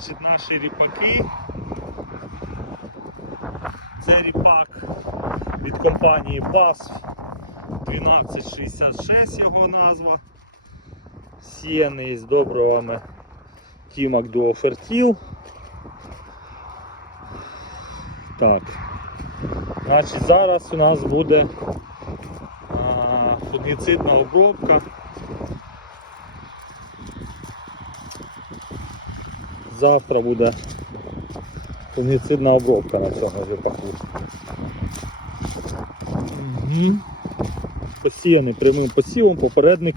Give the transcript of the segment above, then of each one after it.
Значить, наші ріпаки. Це ріпак від компанії BASF 1266 його назва. Сіяний з добривами Тімак Fertil. Так. Значить, зараз у нас буде а, фунгіцидна обробка. Завтра буде фунгіцидна обробка на цьому ріпаку. Угу. Посіяний прямим посівом, попередник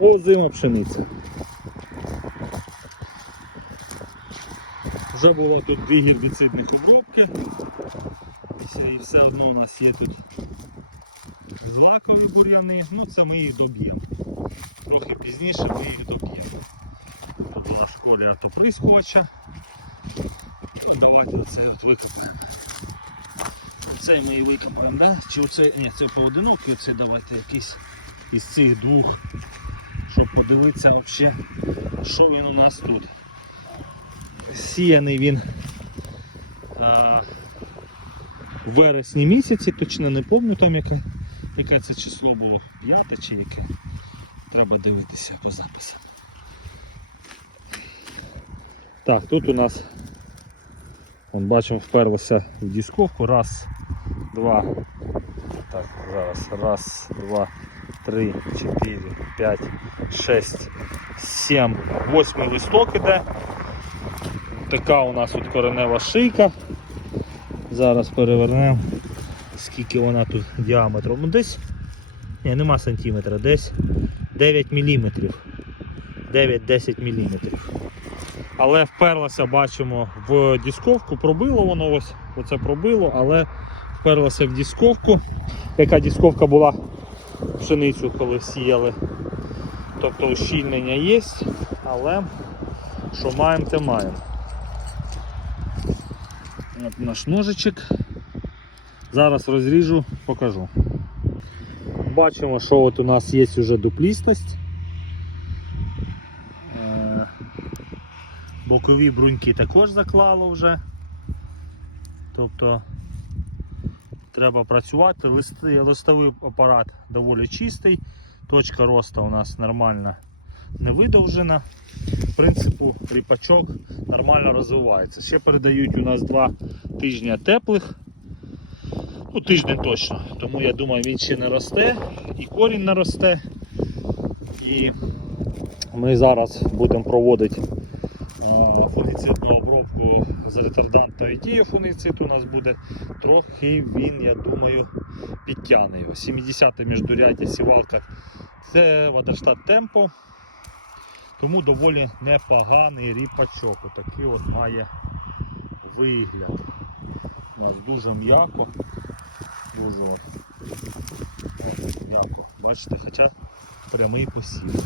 озима пшениця. Вже було тут дві гербіцидних обробки. І все одно у нас є тут злакові бур'яни, ну це ми їх доб'ємо. Трохи пізніше ми їх доб'ємо. Школі хоче. Ну, давайте оце от викопаємо. Цей ми і викопаємо, да? Чи оце, ні, це поодинокий, оце давайте якийсь із цих двох, щоб подивитися взагалі, що він у нас тут. Сіяний він а, в вересні місяці, точно не пам'ятаю там яке, яке це число було, п'яте чи яке. Треба дивитися по записам. Так, тут у нас Вон, бачимо, вперлося в дисковку. Раз, два. Так, зараз. Раз, два, три, чотири, п'ять, шесть, сім, восьмий листок іде. Така у нас тут коренева шийка. Зараз перевернемо, скільки вона тут діаметром. Ну десь, ні, нема сантиметра, десь 9 міліметрів. 9-10 міліметрів. Але вперлося, бачимо, в дисковку, пробило воно ось, оце пробило, але вперлося в дисковку. Яка дисковка була пшеницю, коли сіяли. Тобто ущільнення є, але що маємо, те маємо. От наш ножичок. Зараз розріжу, покажу. Бачимо, що от у нас є вже дуплістость. Бокові бруньки також заклало вже. Тобто треба працювати. Листовий апарат доволі чистий, точка росту у нас нормальна не видовжена. В принципі, ріпачок нормально розвивається. Ще передають у нас два тижні теплих. Ну, тиждень точно. Тому я думаю, він ще не росте, і корінь не росте. І ми зараз будемо проводити фунгіцидну обробку з ретардантної дії фунгіцид у нас буде. Трохи він, я думаю, підтягне його. 70-те міждуряддя сівалка це водоштат темпо. Тому доволі непоганий ріпачок. Отакий от має вигляд. У нас дуже м'яко. Дуже м'яко. Бачите, хоча прямий посів.